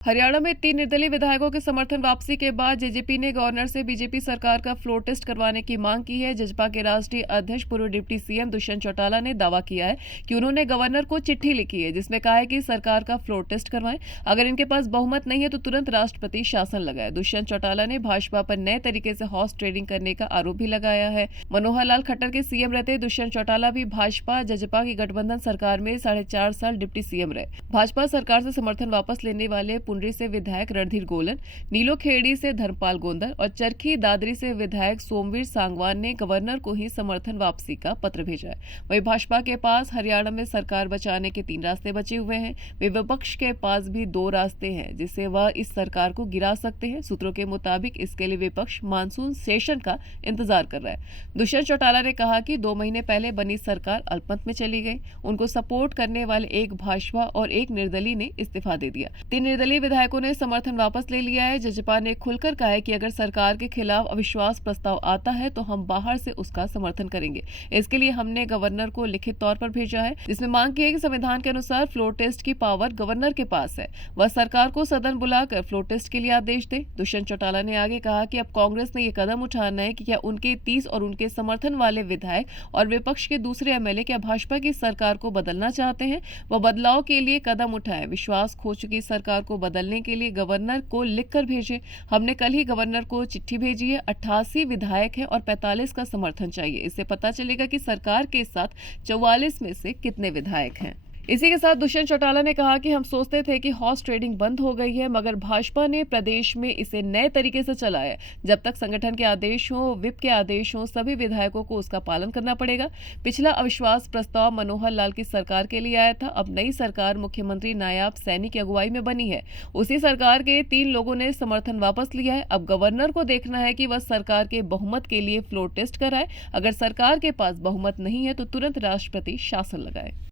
हरियाणा में 3 निर्दलीय विधायकों के समर्थन वापसी के बाद जेजेपी ने गवर्नर से बीजेपी सरकार का फ्लोर टेस्ट करवाने की मांग की है। जजपा के राष्ट्रीय अध्यक्ष पूर्व डिप्टी सीएम दुष्यंत चौटाला ने दावा किया है कि उन्होंने गवर्नर को चिट्ठी लिखी है जिसमें कहा है कि सरकार का फ्लोर टेस्ट करवाएं। अगर इनके पास बहुमत नहीं है तो तुरंत राष्ट्रपति शासन लगाए। दुष्यंत चौटाला ने भाजपा पर नए तरीके से हॉर्स ट्रेडिंग करने का आरोप भी लगाया है। मनोहर लाल खट्टर के सीएम रहते दुष्यंत चौटाला भी भाजपा जजपा की गठबंधन सरकार में 4.5 साल डिप्टी सीएम रहे। भाजपा सरकार से समर्थन वापस लेने वाले पुंडरी से विधायक रणधीर गोलन, नीलोखेड़ी से धर्मपाल गोंदर और चरखी दादरी से विधायक सोमवीर सांगवान ने गवर्नर को ही समर्थन वापसी का पत्र भेजा है। वहीं भाजपा के पास हरियाणा में सरकार बचाने के 3 रास्ते बचे हुए हैं। वे विपक्ष के पास भी 2 रास्ते हैं जिससे वह इस सरकार को गिरा सकते हैं। सूत्रों के मुताबिक इसके लिए विपक्ष मानसून सेशन का इंतजार कर रहा है। दुष्यंत चौटाला ने कहा कि 2 महीने पहले बनी सरकार अल्पमत में चली गई। उनको सपोर्ट करने वाले एक भाजपा और एक निर्दलीय ने इस्तीफा दे दिया। 3 निर्दलीय विधायकों ने समर्थन वापस ले लिया है। जजपा ने खुलकर कहा है कि अगर सरकार के खिलाफ अविश्वास प्रस्ताव आता है तो हम बाहर से उसका समर्थन करेंगे। इसके लिए हमने गवर्नर को लिखित तौर पर भेजा है जिसमें मांग की है कि संविधान के अनुसार फ्लोर टेस्ट की पावर गवर्नर के पास है। वह सरकार को सदन बुलाकर फ्लोर टेस्ट के लिए आदेश दे। दुष्यंत चौटाला ने आगे कहा कि अब कांग्रेस ने यह कदम उठाना है कि क्या उनके 30 और उनके समर्थन वाले विधायक और विपक्ष के दूसरे एमएलए क्या भाजपा की सरकार को बदलना चाहते हैं। वह बदलाव के लिए कदम उठाए। विश्वास खो चुकी सरकार को बदलने के लिए गवर्नर को लिखकर भेजे। हमने कल ही गवर्नर को चिट्ठी भेजी है। 88 विधायक हैं और 45 का समर्थन चाहिए। इससे पता चलेगा कि सरकार के साथ 44 में से कितने विधायक हैं। इसी के साथ दुष्यंत चौटाला ने कहा कि हम सोचते थे कि हॉर्स ट्रेडिंग बंद हो गई है, मगर भाजपा ने प्रदेश में इसे नए तरीके से चलाया। जब तक संगठन के आदेश हों, विप के आदेश हों, सभी विधायकों को उसका पालन करना पड़ेगा। पिछला अविश्वास प्रस्ताव मनोहर लाल की सरकार के लिए आया था। अब नई सरकार मुख्यमंत्री नायाब सैनी की अगुवाई में बनी है। उसी सरकार के 3 लोगों ने समर्थन वापस लिया है। अब गवर्नर को देखना है कि वह सरकार के बहुमत के लिए फ्लोर टेस्ट कराए। अगर सरकार के पास बहुमत नहीं है तो तुरंत राष्ट्रपति शासन लगाए।